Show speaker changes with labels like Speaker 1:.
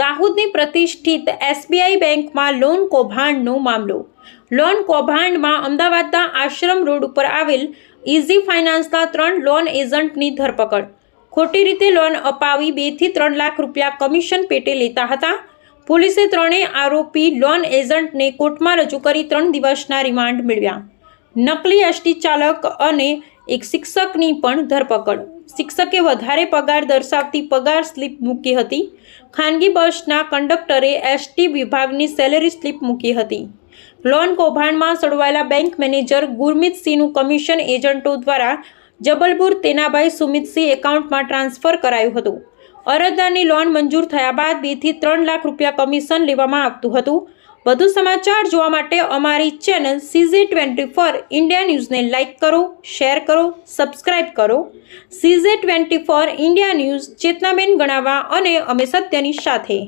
Speaker 1: દાહોદની પ્રતિષ્ઠિત એસબીઆઈ બેંકમાં લોન કૌભાંડનો મામલો. લોન કૌભાંડમાં અમદાવાદના આશ્રમ રોડ ઉપર આવેલ ઇઝી ફાઇનાન્સના ત્રણ લોન એજન્ટની ધરપકડ. ખોટી રીતે લોન અપાવી બેથી ત્રણ લાખ રૂપિયા કમિશન પેટે લેતા હતા. પોલીસે ત્રણેય આરોપી લોન એજન્ટને કોર્ટમાં રજૂ કરી ત્રણ દિવસના રિમાન્ડ મેળવ્યા. નકલી એસટી ચાલક અને એક શિક્ષકની પણ ધરપકડ. શિક્ષકે વધારે પગાર દર્શાવતી પગાર સ્લીપ મૂકી હતી. ખાનગી બસના કંડક્ટરે એસટી વિભાગની સેલેરી સ્લીપ મૂકી હતી. લોન કૌભાંડમાં સડવાયેલા બેંક મેનેજર ગુરમિતસિંહનું કમિશન એજન્ટો દ્વારા જબલપુર તેનાભાઈ સુમિતસિંહ એકાઉન્ટમાં ટ્રાન્સફર કરાયું હતું. અરજદારની લોન મંજૂર થયા બાદ બેથી ત્રણ લાખ રૂપિયા કમિશન લેવામાં આવતું હતું. વધુ સમાચાર જોવા માટે અમારી channel CG twenty four India ન્યૂઝને લાઇક કરો, શેર કરો, સબસ્ક્રાઇબ કરો. CG twenty four India news Chetnaben ગણાવવા અને અમે સત્યની સાથે